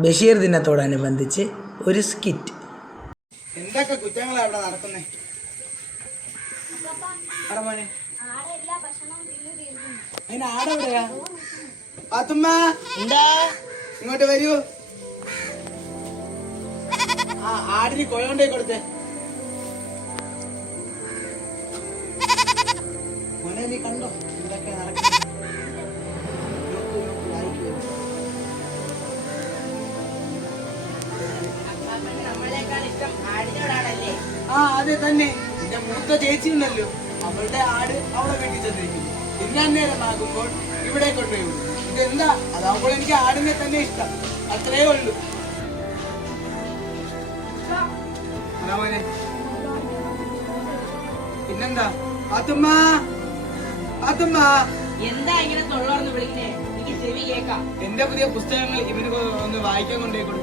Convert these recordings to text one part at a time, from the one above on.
ബഷീർ ദിനത്തോടനുബന്ധിച്ച് ഒരു സ്കിറ്റ്. എന്തൊക്കെ കുറ്റങ്ങളാണ് ഇവിടെ നടക്കുന്നേ? അതിന് ആടെവിടെയാ? പാത്തുമ്മ എന്താ ഇങ്ങോട്ട് വരൂ. ആ ആടിന് കൊഴകൊണ്ടേ കൊടുത്തേ. മോനെ നീ കണ്ടോ എന്തൊക്കെ നടക്കുന്നത്? ആ അതെ തന്നെ. എന്റെ മൂത്ത ചേച്ചി ഉണ്ടല്ലോ, അവളുടെ ആട് അവളെ വീട്ടിൽ ചെന്നിരിക്കുന്നു. തിന്നാൻ നേരമാകുമ്പോൾ ഇവിടെ കൊണ്ടുപോയി. ഇതെന്താ? അതാകുമ്പോൾ എനിക്ക് ആടിനെ തന്നെ ഇഷ്ടം, അത്രേ ഉള്ളൂ. മോനെ പിന്നെന്താ? പാത്തുമ്മ പാത്തുമ്മ എന്താ ഇങ്ങനെ തൊള്ളർന്ന് വിളിക്കണേ? എനിക്ക് ചെവി കേക്കാം. എന്റെ പുതിയ പുസ്തകങ്ങൾ ഇവന് ഒന്ന് വായിക്കാൻ കൊണ്ടേക്കൊടു.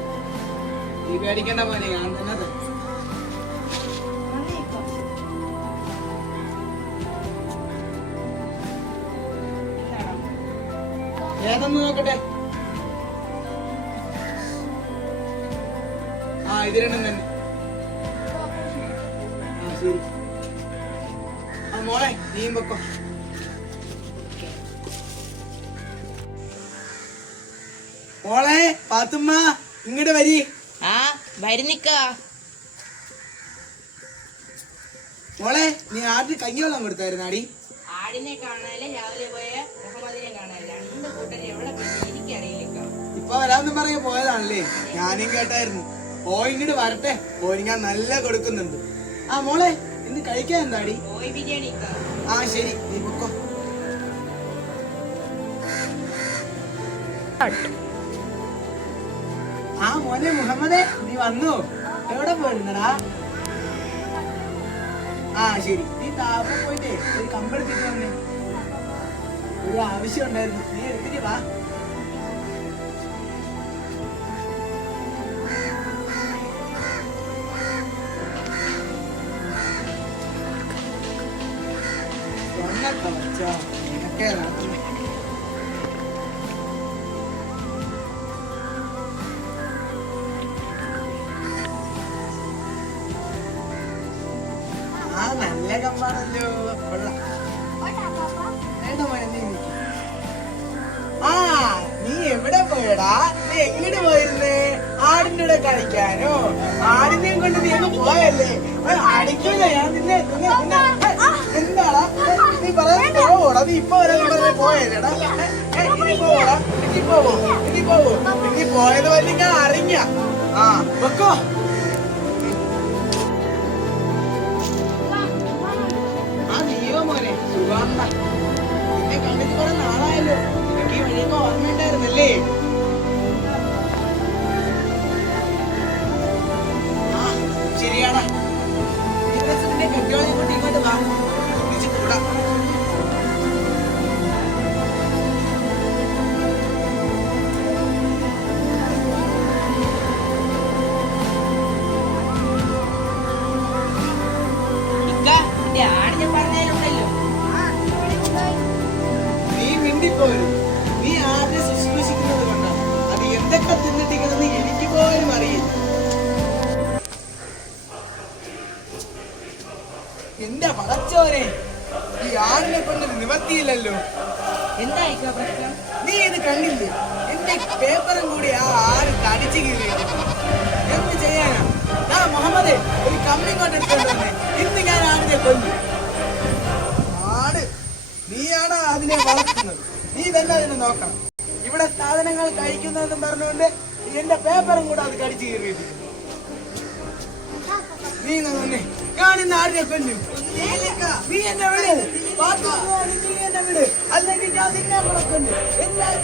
നീ പേടിക്കണ്ട മോനെ, ഞാൻ തന്നെ തരാം. ഏതെന്ന് നോക്കട്ടെ. ആ ഇത് രണ്ടും തന്നെ. ആ ശരി. ആ മോളെ നീയും വെക്കോ. മോളെ പാത്തുമ്മ ഇങ്ങോട്ട് വരി. ആ വരുന്നിക്ക. മോളെ നീ ആദ്യം കഞ്ഞിവെള്ളം കൊടുത്തായിരുന്നു ആടി? ആടിനെ കാണാനല്ലേ രാവിലെ പോയ മുഹമ്മദിനെ കാണാൻ രണ്ട് കൂട്ടരെ എവിടെ പോയി എനിക്കറിയില്ല. ഇപ്പൊ വരാമെന്നും പറഞ്ഞ പോയതാണല്ലേ? ഞാനും കേട്ടായിരുന്നു. ഓ ഇങ്ങോട്ട് വരട്ടെ, ഓ ഞാൻ നല്ല കൊടുക്കുന്നുണ്ട്. ആ മോളെ ഇന്ന് കഴിക്കാൻ എന്താടി? കോഴി ബിരിയാണി. ആ ശരി, നീ പൊക്കോ. ആ മോനെ മുഹമ്മദേ നീ വന്നു. എവിടെ പോയിരുന്നടാ? ആ ശരി, നീ താഴെ പോയിട്ടേ ഒരു കമ്പെടുത്തിട്ട് വന്നേ. ഒരു ആവശ്യം ഉണ്ടായിരുന്നു, നീ എടുത്തിട്ട് വാ. ആ നല്ല കമ്പാണല്ലോ. ആ നീ എവിടെ പോയടാ? നീ എങ്ങനെ പോയിരുന്നേ? ആടിന്റെ കൂടെ കളിക്കാനോ? ആടിനെയും കൊണ്ട് നീ അങ്ങ് പോയല്ലേ? അടിക്കൂല ഞാൻ നിന്നെ. എന്താടാ നീ പറയാൻ പോവോടാ? നീ ഇപ്പൊ വരാൻ പറഞ്ഞ പോയല്ലേടാ? ഇനി പോവോടാ? ഇനി പോവോ? ഇനി പോയത് വല്ല ഞാൻ അറിഞ്ഞ. ആ വെക്കോ. ആ നീയോ മോനെ സുഖാണ്ട. നിന്നെ കണ്ടിട്ട് കുറെ നാളായല്ലോ. നിനക്ക് ഈ വഴിയൊക്കെ ഓർമ്മയുണ്ടായിരുന്നല്ലേ? ആ ശരിയാടാ. നിന്റെ കെട്ടിയോളെ കൊണ്ട് ഇങ്ങോട്ട് വാ, ഒന്നിച്ച് കൂടാ. ആടിനെ പറഞ്ഞാലുണ്ടല്ലോ നീ മിണ്ടിപ്പോരും. നീ ആദ്യം ശുശ്രൂഷിക്കുന്നത് കൊണ്ട അത് എന്തൊക്കെ തിന്നിട്ടിരിക്കണമെന്ന് എനിക്ക് പോലും അറിയില്ല. എന്റെ പടച്ചോനെ, ഈ ആടിനെ കൊണ്ട് നിവർത്തിയില്ലല്ലോ. എന്തായിരിക്കും പ്രശ്നം? നീ ഇത് കണ്ടില്ലേ? എന്റെ പേപ്പറും കൂടി ആ ആട് കടിച്ചു കീറിയത്. എന്ത് ചെയ്യാനാ? മുഹമ്മദ് ഒരു കമ്പി കൊണ്ട് എടുത്തോണ്ട് ഇന്ന് ഞാൻ ആടിനെ കൊല്ലും. ആട് നീയാണ് അതിനെ വളർത്തുന്നത്, നീ തന്നെ അതിനെ നോക്കണം. ഇവിടെ സാധനങ്ങൾ കഴിക്കുന്നതെന്ന് പറഞ്ഞുകൊണ്ട് എന്റെ പേപ്പറും കൂടെ അത് കടിച്ചു കീറിയിട്ടിരിക്കുന്നു. നീ തന്നെ ഞാൻ ഇന്ന് ആടിനെ കൊല്ലും. നീ എന്നെ വിട്, നീ എന്നെ വിട്, അല്ലെങ്കിൽ ഞാൻ നിന്നെ കൂടെ കൊല്ലും. എല്ലാവരും